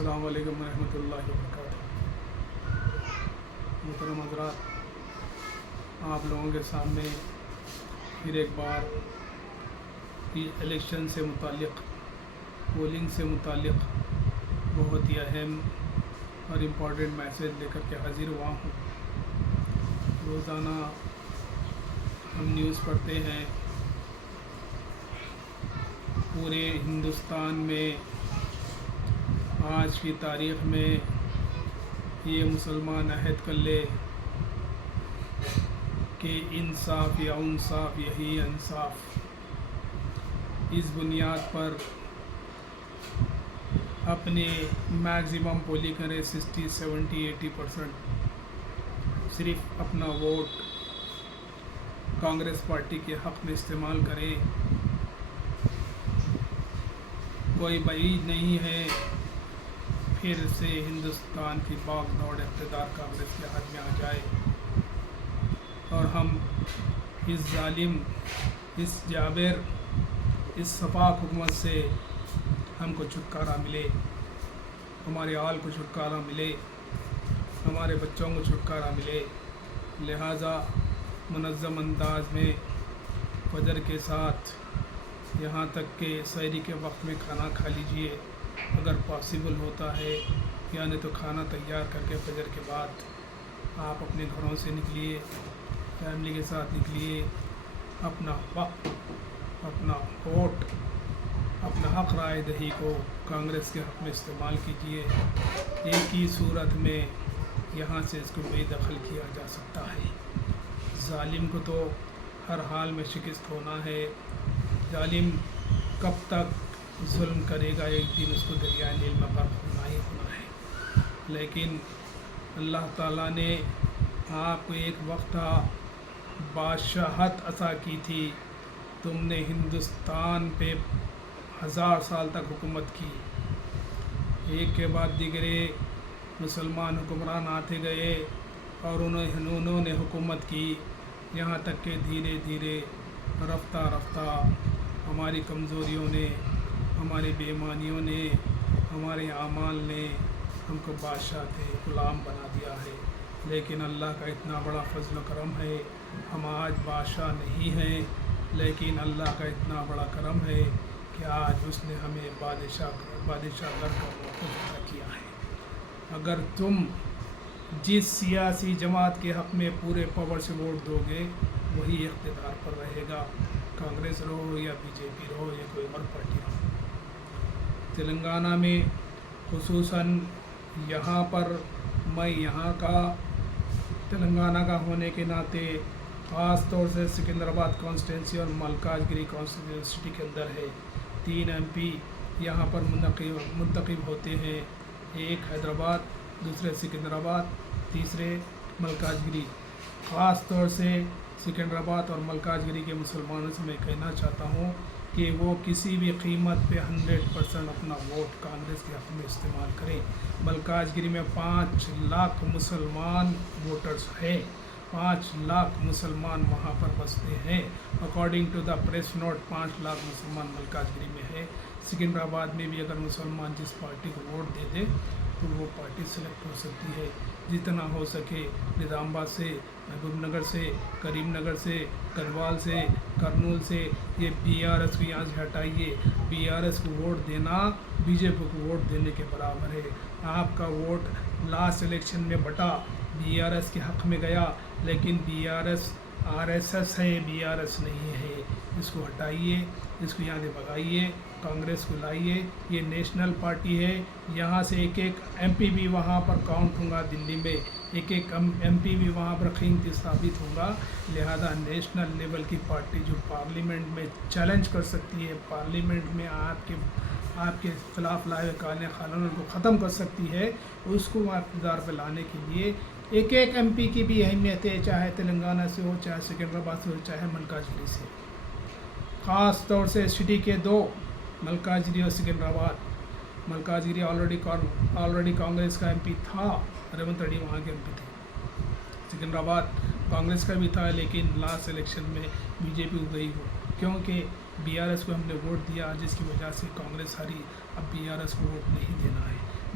السلام علیکم ورحمۃ اللہ وبرکاتہ۔ محترم حضرات، آپ لوگوں کے سامنے پھر ایک بار الیکشن سے متعلق، پولنگ سے متعلق بہت ہی اہم اور امپورٹنٹ میسیج لے کر کے حاضر ہوا ہوں۔ روزانہ ہم نیوز پڑھتے ہیں، پورے ہندوستان میں آج کی تاریخ میں یہ مسلمان عہد کر لے کہ انصاف یا انصاف یہی انصاف، اس بنیاد پر اپنے میکسیمم پولی کرے 60, 70, 80%، صرف اپنا ووٹ کانگریس پارٹی کے حق میں استعمال کریں۔ کوئی بعید نہیں ہے پھر سے ہندوستان کی باغ دوڑ اقتدار کانگریس کے ہاتھ میں آ جائے اور ہم اس ظالم، اس جابر، اس سفاک حکومت سے ہم کو چھٹکارا ملے، ہمارے آل کو چھٹکارا ملے، ہمارے بچوں کو چھٹکارا ملے۔ لہٰذا منظم انداز میں فجر کے ساتھ یہاں تک کہ سحری کے وقت میں کھانا کھا لیجئے اگر پاسبل ہوتا ہے، یعنی تو کھانا تیار کر کے فجر کے بعد آپ اپنے گھروں سے نکلیے، فیملی کے ساتھ نکلیے، اپنا وقت، اپنا ووٹ، اپنا حق رائے دہی کو کانگریس کے حق میں استعمال کیجیے۔ ایک ہی صورت میں یہاں سے اس کو بے دخل کیا جا سکتا ہے۔ ظالم کو تو ہر حال میں شکست ہونا ہے۔ ظالم کب تک ظلم کرے گا، ایک دن اس کو دریائے نیل میں غرق ہونا ہی ہونا ہے۔ لیکن اللہ تعالیٰ نے آپ کو ایک وقت بادشاہت عطا کی تھی، تم نے ہندوستان پہ 1000 سال تک حکومت کی، ایک کے بعد دیگرے مسلمان حکمران آتے گئے اور انہوں نے حکومت کی، یہاں تک کہ دھیرے دھیرے رفتہ رفتہ ہماری کمزوریوں نے، ہماری بے ایمانیوں نے، ہمارے اعمال نے ہم کو بادشاہ کے غلام بنا دیا ہے۔ لیکن اللہ کا اتنا بڑا فضل و کرم ہے، ہم آج بادشاہ نہیں ہیں، لیکن اللہ کا اتنا بڑا کرم ہے کہ آج اس نے ہمیں بادشاہ گھر کا موقف عطا کیا ہے۔ اگر تم جس سیاسی جماعت کے حق میں پورے پاور سے ووٹ دو گے وہی اقتدار پر رہے گا، کانگریس رہو یا بی جے پی رہو یا کوئی اور پارٹی رہو۔ تلنگانہ میں خصوصاً یہاں پر میں یہاں کا تلنگانہ کا ہونے کے ناطے خاص طور سے سکندرآباد کانسٹیٹنسی اور ملکاج گری کانسٹیٹنسی کے اندر ہے، 3 MP یہاں پر منتخب ہوتے ہیں، ایک حیدرآباد، دوسرے سکندرآباد، تیسرے ملکاج گری۔ خاص طور سے سکندرآباد اور ملکاج گری کے مسلمانوں سے میں کہنا چاہتا ہوں کہ وہ کسی بھی قیمت پہ 100% اپنا ووٹ کانگریس کے حق میں استعمال کریں۔ ملکاج گری میں 5 لاکھ مسلمان ووٹرز ہیں، 5 لاکھ مسلمان وہاں پر بستے ہیں، according to the press note 5 lakh مسلمان ملکاج گری میں ہے۔ سکندرآباد میں بھی اگر مسلمان جس پارٹی کو ووٹ دے دے تو وہ پارٹی سلیکٹ ہو سکتی ہے۔ جتنا ہو سکے نظام آباد سے، محبوب نگر سے، کریم نگر سے، گڑھوال سے، کرنول سے یہ BRS کو یہاں سے ہٹائیے۔ BRS کو ووٹ دینا بی جے پی کو ووٹ دینے کے برابر ہے۔ آپ کا ووٹ لاسٹ الیکشن میں بٹا BRS کے حق میں گیا، لیکن BRS RSS ہے، BRS نہیں ہے۔ اس کو ہٹائیے، اس کو یہاں سے بھگائیے، کانگریس کو لائیے۔ یہ نیشنل پارٹی ہے، یہاں سے ایک MP بھی وہاں پر کاؤنٹ ہوں گا، دلی میں ایک MP بھی وہاں پر قیمتی ثابت ہوگا۔ لہذا نیشنل لیول کی پارٹی جو پارلیمنٹ میں چیلنج کر سکتی ہے، پارلیمنٹ میں آپ کے خلاف لائے ہوئے قانون کو ختم کر سکتی ہے، اس کو اقتدار پہ لانے کے لیے ایک MP کی بھی اہمیت ہے، چاہے تلنگانہ سے ہو، چاہے سکندرآباد سے ہو، چاہے ملکاج گری سے۔ خاص طور سے سٹی کے 2 ملکاج گری اور سکندرآباد۔ ملکاج گری آلریڈی کانگریس کا MP تھا، ریونت ریڈی وہاں کے MP تھے۔ سکندرآباد کانگریس کا بھی تھا، لیکن لاسٹ الیکشن میں بی جے پی کو گئی ہو، کیونکہ BRS کو ہم نے ووٹ دیا، جس کی وجہ سے کانگریس ہاری۔ اب BRS کو ووٹ نہیں دینا ہے۔